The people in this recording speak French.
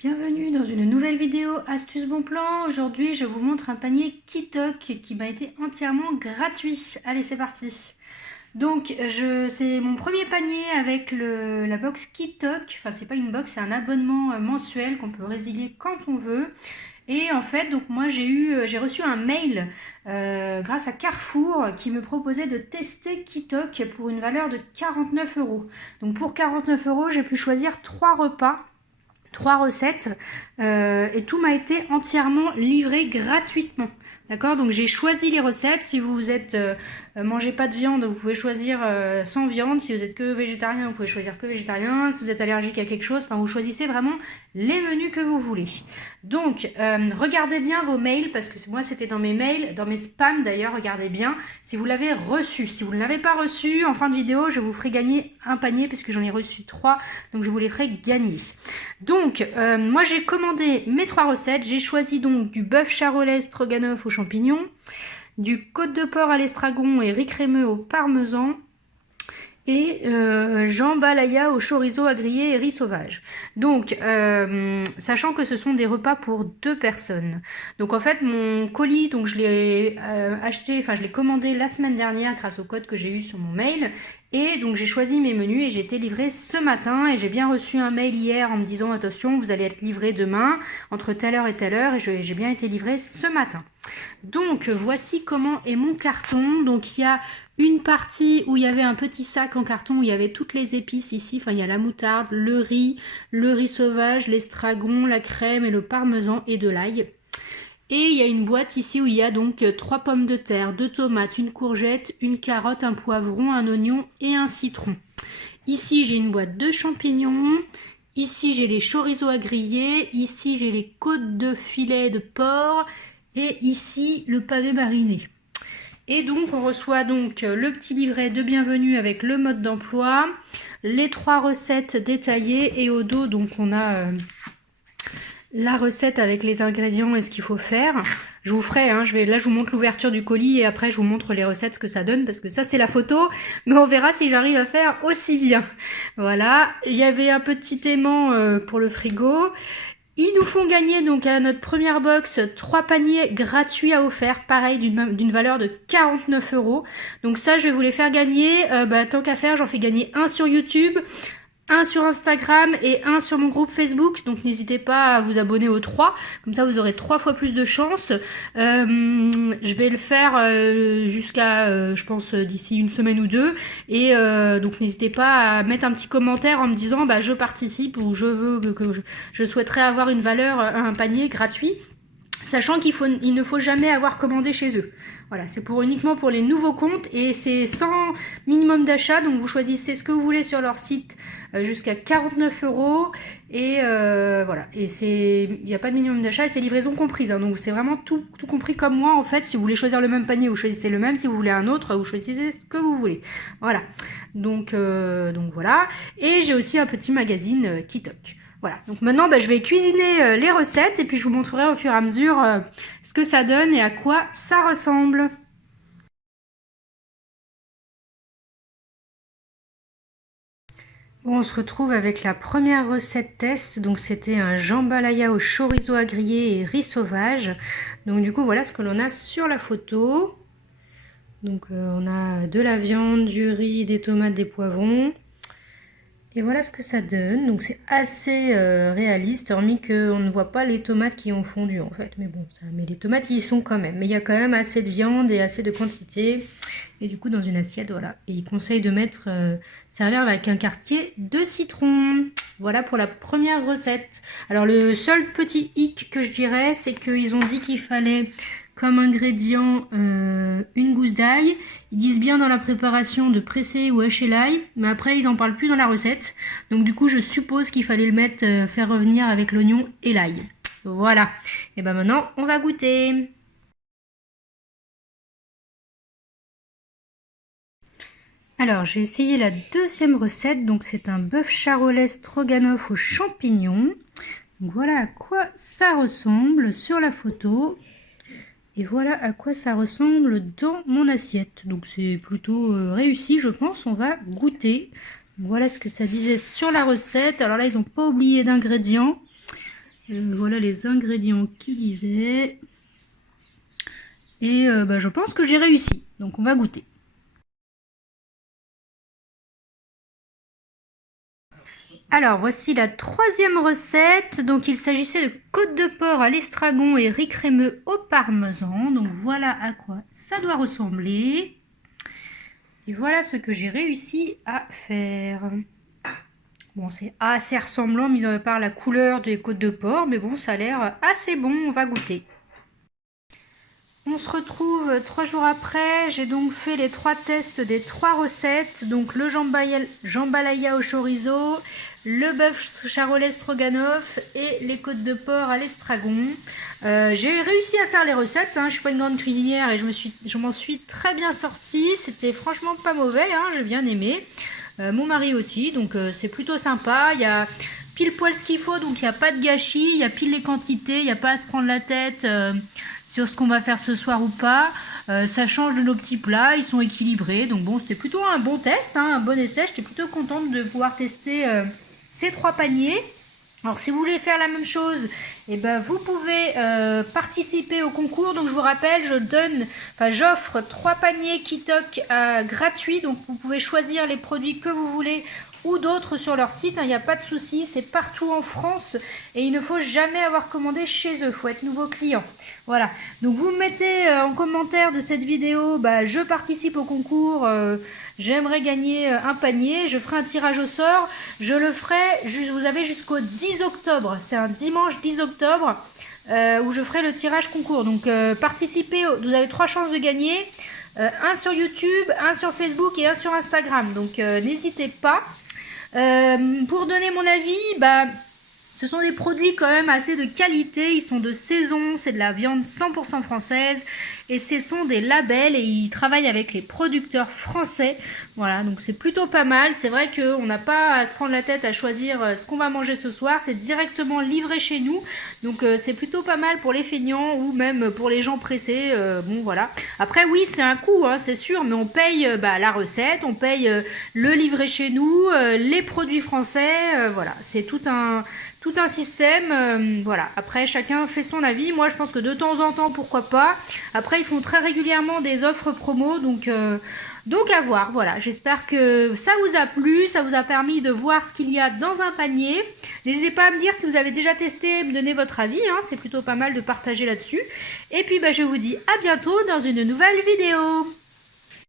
Bienvenue dans une nouvelle vidéo Astuce Bon Plan. Aujourd'hui, je vous montre un panier Kitok qui m'a été entièrement gratuit. Allez, c'est parti. Donc, c'est mon premier panier avec la box Kitok. Enfin, c'est pas une box, c'est un abonnement mensuel qu'on peut résilier quand on veut. Et en fait, donc moi j'ai reçu un mail grâce à Carrefour qui me proposait de tester Kitok pour une valeur de 49 euros. Donc pour 49 euros, j'ai pu choisir 3 repas, 3 recettes, et tout m'a été entièrement livré gratuitement. D'accord, donc j'ai choisi les recettes. Si vous êtes mangez pas de viande, vous pouvez choisir sans viande. Si vous êtes que végétarien, vous pouvez choisir que végétarien. Si vous êtes allergique à quelque chose, enfin vous choisissez vraiment les menus que vous voulez. Donc regardez bien vos mails, parce que moi c'était dans mes mails, dans mes spams d'ailleurs. Regardez bien si vous l'avez reçu. Si vous ne l'avez pas reçu, en fin de vidéo je vous ferai gagner un panier, puisque j'en ai reçu 3, donc je vous les ferai gagner. Donc moi j'ai commandé mes 3 recettes. J'ai choisi donc du bœuf charolais stroganoff aux champignons, du côte de porc à l'estragon et riz crémeux au parmesan, et jambalaya au chorizo à griller et riz sauvage. Donc, sachant que ce sont des repas pour 2 personnes. Donc en fait, mon colis, donc je l'ai acheté, enfin je l'ai commandé la semaine dernière grâce au code que j'ai eu sur mon mail. Et donc j'ai choisi mes menus et j'ai été livrée ce matin, et j'ai bien reçu un mail hier en me disant attention, vous allez être livré demain entre telle heure et telle heure, et j'ai bien été livrée ce matin. Donc voici comment est mon carton. Donc il y a une partie où il y avait un petit sac en carton où il y avait toutes les épices ici. Enfin il y a la moutarde, le riz sauvage, l'estragon, la crème et le parmesan et de l'ail. Et il y a une boîte ici où il y a donc 3 pommes de terre, 2 tomates, une courgette, une carotte, un poivron, un oignon et un citron. Ici j'ai une boîte de champignons. Ici j'ai les chorizo à griller. Ici j'ai les côtes de filet de porc. Et ici le pavé mariné. Et donc on reçoit donc le petit livret de bienvenue avec le mode d'emploi, les 3 recettes détaillées, et au dos donc on a la recette avec les ingrédients et ce qu'il faut faire. Je vous ferai, là je vous montre l'ouverture du colis et après je vous montre les recettes, ce que ça donne, parce que ça c'est la photo, mais on verra si j'arrive à faire aussi bien. Voilà, il y avait un petit aimant pour le frigo. Ils nous font gagner donc à notre première box 3 paniers gratuits à offert, pareil d'une valeur de 49 euros. Donc ça je vais vous les faire gagner, tant qu'à faire j'en fais gagner un sur YouTube, un sur Instagram et un sur mon groupe Facebook. Donc n'hésitez pas à vous abonner aux 3, comme ça vous aurez 3 fois plus de chance. Je vais le faire jusqu'à je pense d'ici une semaine ou 2, et donc n'hésitez pas à mettre un petit commentaire en me disant je participe, ou je veux que je souhaiterais avoir une valeur, un panier gratuit, sachant il ne faut jamais avoir commandé chez eux. Voilà, c'est uniquement pour les nouveaux comptes, et c'est sans minimum d'achat. Donc vous choisissez ce que vous voulez sur leur site jusqu'à 49 euros. Et voilà, et il n'y a pas de minimum d'achat, et c'est livraison comprise. Donc c'est vraiment tout compris, comme moi en fait. Si vous voulez choisir le même panier, vous choisissez le même. Si vous voulez un autre, vous choisissez ce que vous voulez. Voilà, donc voilà. Et j'ai aussi un petit magazine Kitok. Voilà, donc maintenant je vais cuisiner les recettes, et puis je vous montrerai au fur et à mesure ce que ça donne et à quoi ça ressemble. Bon, on se retrouve avec la première recette test. Donc c'était un jambalaya au chorizo à griller et riz sauvage. Donc du coup voilà ce que l'on a sur la photo. Donc on a de la viande, du riz, des tomates, des poivrons. Et voilà ce que ça donne. Donc c'est assez réaliste, hormis qu'on ne voit pas les tomates qui ont fondu en fait. Mais bon, mais les tomates y sont quand même. Mais il y a quand même assez de viande et assez de quantité. Et du coup dans une assiette, voilà. Et il conseille de mettre, servir avec un quartier de citron. Voilà pour la première recette. Alors le seul petit hic que je dirais, c'est qu'ils ont dit qu'il fallait comme ingrédient une gousse d'ail. Ils disent bien dans la préparation de presser ou hacher l'ail, mais après ils en parlent plus dans la recette. Donc du coup je suppose qu'il fallait le mettre, faire revenir avec l'oignon et l'ail. Voilà. Et ben maintenant on va goûter. Alors j'ai essayé la deuxième recette, donc c'est un bœuf charolais stroganoff aux champignons. Donc voilà à quoi ça ressemble sur la photo. Et voilà à quoi ça ressemble dans mon assiette. Donc c'est plutôt réussi, je pense. On va goûter. Voilà ce que ça disait sur la recette. Alors là, ils n'ont pas oublié d'ingrédients. Voilà les ingrédients qu'il disait. Et je pense que j'ai réussi. Donc on va goûter. Alors voici la troisième recette. Donc il s'agissait de côte de porc à l'estragon et riz crémeux au parmesan. Donc voilà à quoi ça doit ressembler. Et voilà ce que j'ai réussi à faire. Bon, c'est assez ressemblant, mis à part la couleur des côtes de porc, mais bon, ça a l'air assez bon, on va goûter. On se retrouve 3 jours après, j'ai donc fait les 3 tests des 3 recettes, donc le jambalaya au chorizo, le bœuf charolais stroganoff et les côtes de porc à l'estragon. J'ai réussi à faire les recettes, hein, je suis pas une grande cuisinière et je m'en suis très bien sortie, c'était franchement pas mauvais, hein, j'ai bien aimé. Mon mari aussi, donc c'est plutôt sympa. Il y a pile poil ce qu'il faut, donc il n'y a pas de gâchis, il y a pile les quantités, il n'y a pas à se prendre la tête sur ce qu'on va faire ce soir ou pas. Ça change de nos petits plats, ils sont équilibrés, donc bon, c'était plutôt un bon test, hein, un bon essai. J'étais plutôt contente de pouvoir tester ces 3 paniers. Alors si vous voulez faire la même chose, eh ben, vous pouvez participer au concours. Donc je vous rappelle, j'offre 3 paniers Kitok gratuits. Donc vous pouvez choisir les produits que vous voulez ou d'autres sur leur site. Il n'y a pas de souci, c'est partout en France et il ne faut jamais avoir commandé chez eux. Il faut être nouveau client. Voilà. Donc vous mettez en commentaire de cette vidéo, je participe au concours. J'aimerais gagner un panier, je ferai un tirage au sort, je le ferai, vous avez jusqu'au 10 octobre, c'est un dimanche 10 octobre où je ferai le tirage concours. Donc participez, vous avez 3 chances de gagner, un sur YouTube, un sur Facebook et un sur Instagram. Donc n'hésitez pas. Pour donner mon avis, ce sont des produits quand même assez de qualité, ils sont de saison, c'est de la viande 100% française et ce sont des labels et ils travaillent avec les producteurs français. Voilà, donc c'est plutôt pas mal. C'est vrai qu'on n'a pas à se prendre la tête à choisir ce qu'on va manger ce soir, c'est directement livré chez nous. Donc c'est plutôt pas mal pour les feignants ou même pour les gens pressés. Bon voilà. Après oui, c'est un coût, hein, c'est sûr, mais on paye la recette, on paye le livret chez nous, les produits français, voilà, c'est tout un système, voilà. Après, chacun fait son avis. Moi, je pense que de temps en temps, pourquoi pas. Après, ils font très régulièrement des offres promo, donc à voir. Voilà, j'espère que ça vous a plu, ça vous a permis de voir ce qu'il y a dans un panier. N'hésitez pas à me dire si vous avez déjà testé, me donner votre avis, hein, c'est plutôt pas mal de partager là-dessus. Et puis, je vous dis à bientôt dans une nouvelle vidéo.